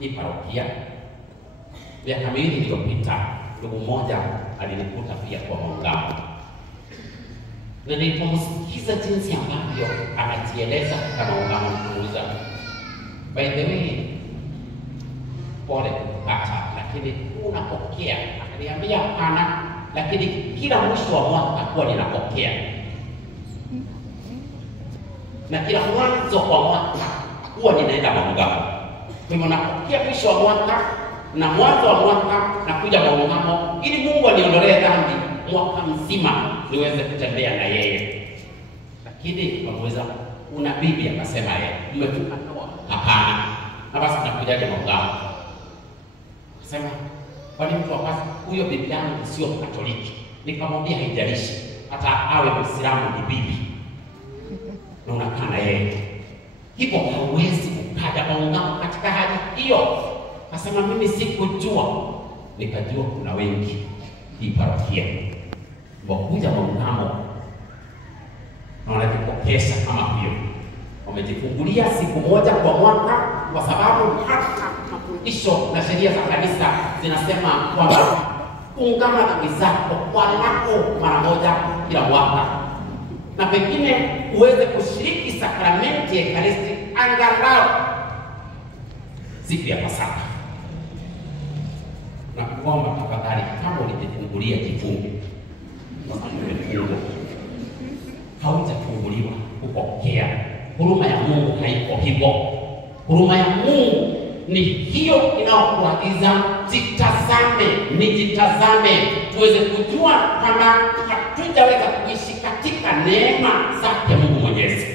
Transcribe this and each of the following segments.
hii parokia. Miaka miwili iliyopita ndugu mmoja alinikuta pia kwa maungamo, na nilipomsikiza jinsi ambavyo anajieleza kama maungamo, nikuuliza, by the way, pole kupata, lakini unapokea? Akaniambia hapana, lakini kila mwisho wa mwaka huwa ninapokea, na kila mwanzo wa mwaka huwa ninaenda maungamo. Kwa hivyo napokea mwisho wa mwaka na mwanzo wa mwaka na kuja maungamo, ili Mungu aniondolee dhambi mwaka mzima niweze kutembea na yeye. Lakini wameweza, una bibi akasema yeye, umefunga ndoa? Hapana. Na basi tunakujaje maungamo? Akasema, kwani mtu wapasi huyo bibi yangu sio Katoliki? Nikamwambia haijalishi, hata awe Muislamu ni bibi na unakaa na yeye. Hivyo hauwezi kukaja maungamo katika hali hiyo. Akasema, mimi sikujua. Nikajua kuna wengi hii parokia wakuja maungamo na wanajipokesha kama hiyo, wamejifungulia siku moja kwa mwaka, kwa sababu hata mafundisho na sheria za kanisa zinasema kwamba ungama dhambi zako kwa lako mara moja kila mwaka, na pengine uweze kushiriki sakramenti ya Ekaristi angalau siku ya Pasaka. Na kuomba tafadhali, kama ulijifungulia jifunge, kwa sababu umefungwa. Haujafunguliwa kupokea. Huruma ya Mungu haiko hivyo. Huruma ya Mungu ni hiyo inayokuagiza jitazame, nijitazame, tuweze kujua kwamba hatujaweza kuishi katika neema zake Mungu Mwenyezi.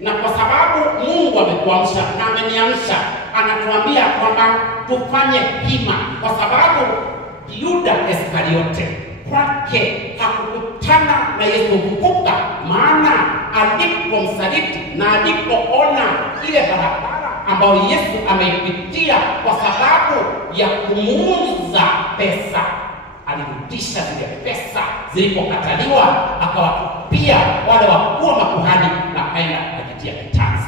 Na kwa sababu Mungu amekuamsha na ameniamsha, anatuambia kwamba tufanye hima, kwa sababu Yuda Iskariote kwake hakukutana na Yesu kuvuka, maana alipomsaliti na alipoona ile barabara ambayo Yesu ameipitia kwa sababu ya kumuuza pesa, alirudisha zile pesa zilipokataliwa, akawatupia wale wakuu wa makuhani na aenda akajitia kitanzi.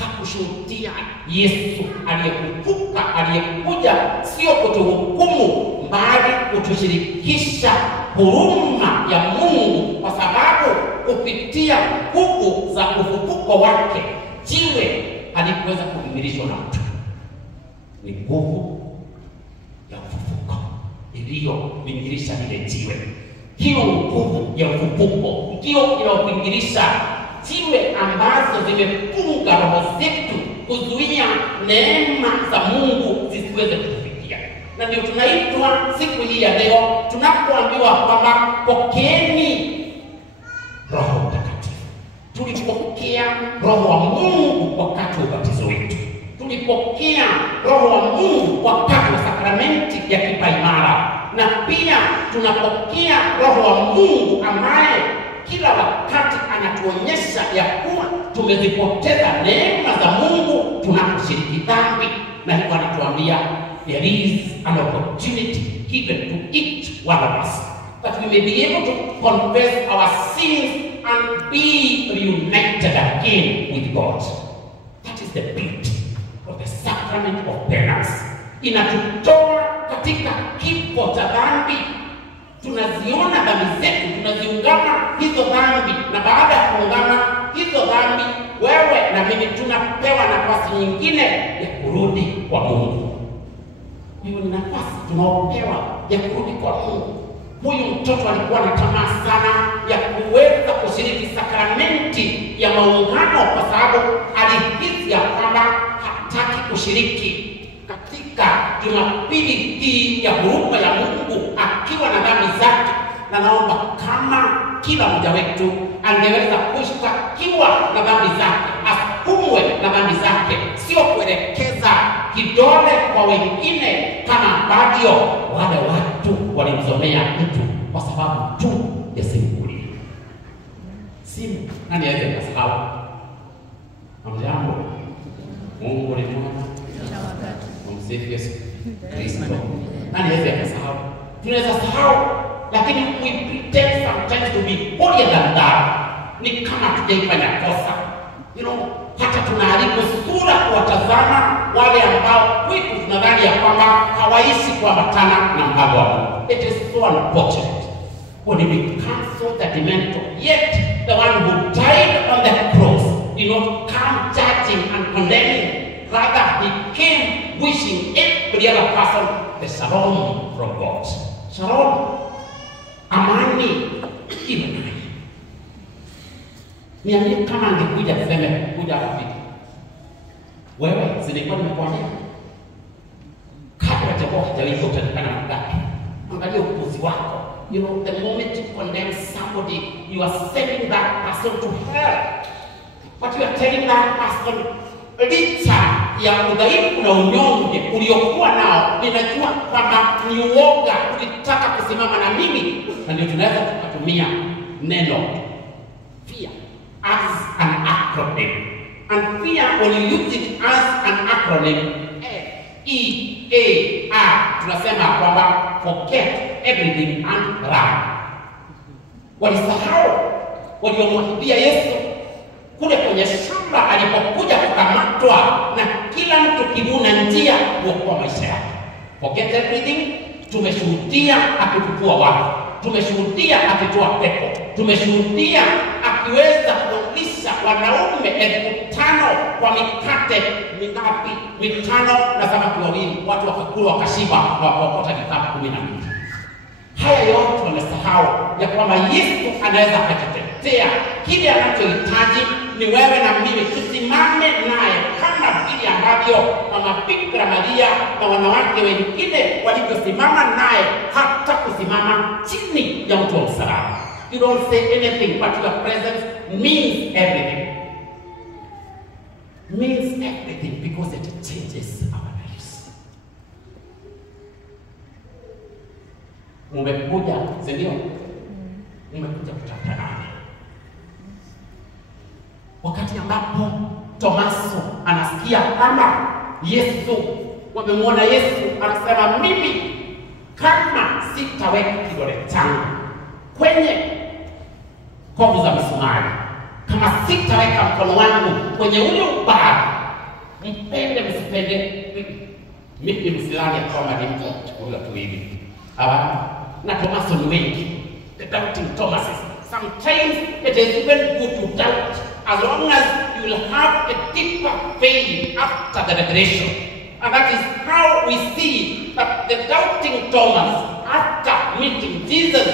Hakushuhudia Yesu aliyekuvuka, aliyekuja sio kutuhukumu, bali kutushirikisha huruma ya Mungu, kwa sababu kupitia nguvu za ufufuko wake jiwe halikuweza kuvingirishwa na mtu. Ni nguvu ya ufufuko iliyovingirisha ile jiwe. Hiyo nguvu ya ufufuko ndio inayovingirisha jiwe ambazo zimefunga roho zetu kuzuia neema za Mungu zisiweze kufikia. Na ndio tunaitwa siku hii ya leo tunapoambiwa kwamba pokeeni Roho Mtakatifu. Tulipokea Roho wa Mungu wakati wa ubatizo wetu. Tulipokea Roho wa Mungu wakati wa sakramenti ya kipaimara, na pia tunapokea Roho wa Mungu ambaye kila wakati anatuonyesha ya kuwa tumezipoteza neema za Mungu tunaposhiriki dhambi, na hivyo anatuambia there is an opportunity given to each one of us that we may be able to confess our sins and be reunited again with God. That is the beauty of the sacrament of penance. Inatutoa katika kifo cha dhambi. Tunaziona dhambi zetu, tunaziungama hizo dhambi, na baada ya kuungama hizo dhambi, wewe na mimi tunapewa nafasi nyingine ya kurudi kwa Mungu. Hiyo ni nafasi tunaopewa ya kurudi kwa Mungu. Huyu mtoto alikuwa na tamaa sana ya kuweza kushiriki sakramenti ya maungano, kwa sababu alihisi ya kwamba hataki kushiriki katika Jumapili hii ya huruma ya Mungu akiwa na dhambi zake. Na naomba kama kila mmoja wetu angeweza kushtakiwa na dhambi zake, asukumwe na dhambi zake, sio kuelekeza kidole kwa wengine kama ambavyo wale watu walimzomea mtu kwa sababu tu ya simulia. Simu, nani aweze kusahau? Hamjambo, Mungu ni mwema. Msifu Yesu Kristo. Nani aweze kusahau? Tunaweza sahau, lakini we pretend sometimes to be holier than thou. Ni kama tujaifanya kosa. Hata tunaharibu sura kuwatazama wale ambao kwetu tunadhani kukubali ya kwamba hawaishi kuambatana na mpango wa Mungu. It is so unfortunate when we cancel the dementor, yet the one who died on the cross did not come judging and condemning. Rather, he came wishing every other person the shalom from God. Shalom, amani iwe naye. Niambie kama angekuja tuseme kuja rafiki. Wewe silikuwa nimekuambia kabla hajawahi kutanikana na ngapi. Angalia upuzi wako. You know, the moment you condemn somebody, you are sending that person to hell. But you are telling that person, licha ya udhaifu na unyonge uliokuwa nao, ninajua kwamba ni uoga ulitaka kusimama na mimi. Na ndio tunaweza tukatumia neno fear as an acronym. And fear, when you use it as an acronym, F-E-A-R, tunasema kwamba forget everything and run. Walisahau waliomwahidia Yesu kule kwenye shamba alipokuja kukamatwa na kila mtu kibuna njia kuokoa maisha yake. Forget everything. Tumeshuhudia akifufua watu, tumeshuhudia akitoa pepo, tumeshuhudia akiweza kulisha wanaume 5,000 kwa mikate mingapi? 5 na samaki wawili, watu wakakula wakashiba wakakota vikapu 12. Haya yote wamesahau ya kwamba Yesu anaweza kujitetea. Kile anachohitaji ni wewe na mimi tusimame naye kama vile ambavyo Mama Bikira Maria na wanawake wengine walivyosimama naye, hata kusimama chini ya mti wa msalaba. You don't say anything, but your presence means everything. Means everything because it changes our lives. Umekuja, si ndio? Umekuja kutafuta nani? Wakati ambapo Tomaso anasikia kama Yesu, wamemwona Yesu, anasema mimi kama sitaweka kidole changu kwenye kovu za misumari, kama sitaweka mkono wangu kwenye ule ubao, mpende msipende, mimi msilani kwamba ni mtu chukula tu hivi. Na Tomaso ni wengi, the doubting Thomases. Sometimes it is even good to doubt, as long as you will have a deeper faith after the revelation. And that is how we see that the doubting Thomas, after meeting Jesus,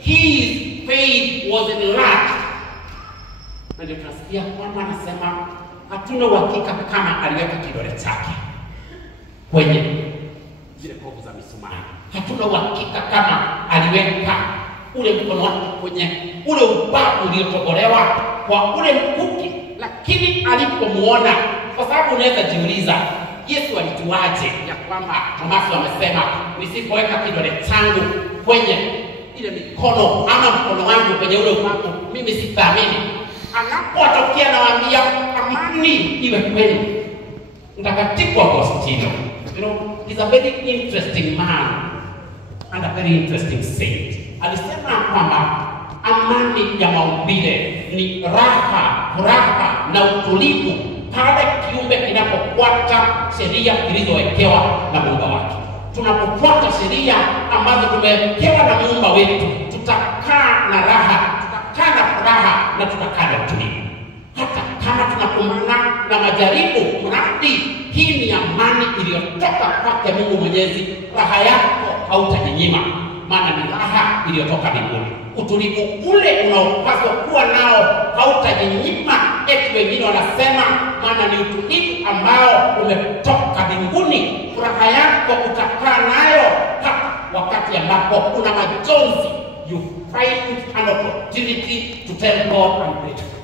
his faith was enlarged. Na ndio tunasikia kwamba anasema hatuna uhakika kama aliweka kidole chake kwenye zile kovu za misumari. Hatuna uhakika kama aliweka ule mkono wake kwenye ule ubavu uliotobolewa kwa ule mkuki. Lakini alipomuona, kwa sababu unaweza jiuliza, Yesu alituaje ya kwamba Tomaso amesema nisipoweka kidole changu kwenye ile mikono ama mkono wangu kwenye ule ubavu mimi sitaamini. Anapotokea nawaambia amani iwe kwenu. Mtakatifu Agostino, you know, he's a very interesting man and a very interesting saint. Alisema kwamba amani ya maumbile ni raha, furaha na utulivu pale kiumbe kinapofuata sheria zilizowekewa na Muumba wake. Tunapofuata sheria ambazo tumewekewa na Muumba wetu, tutakaa na raha, tutakaa na furaha na tutakaa na utulivu. Hata kama tunakumbana na majaribu, mradi hii ni amani iliyotoka kwake Mungu Mwenyezi, raha yako hautajinyima, maana ni raha iliyotoka mbinguni. Utulivu ule unaopaswa kuwa nao hautajinyima. Eti wengine wanasema maana ni utulivu ambao umetoka mbinguni. Furaha yako utakaa nayo hata wakati ambapo kuna majonzi. You find an opportunity to tell God I'm grateful.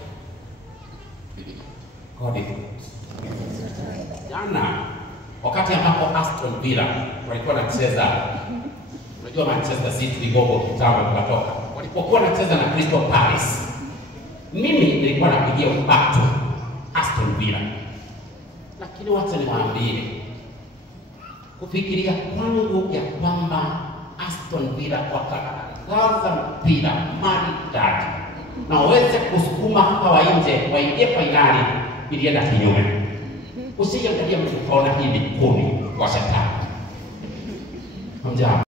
God is good. Jana wakati ambapo Aston Villa walikuwa wanacheza, unajua Manchester City ligogo kitambo tukatoka, walipokuwa wanacheza na Crystal Palace, mimi nilikuwa napigia upato Aston Villa. Lakini wacha niwaambie, kufikiria kwangu ya kwamba Aston Villa watakaza mpira maridadi na waweze kusukuma hawa nje waingie finali, ilienda kinyume. Usiangalia mtu kaona hii ni kumi kwa shetani. Hamjambo.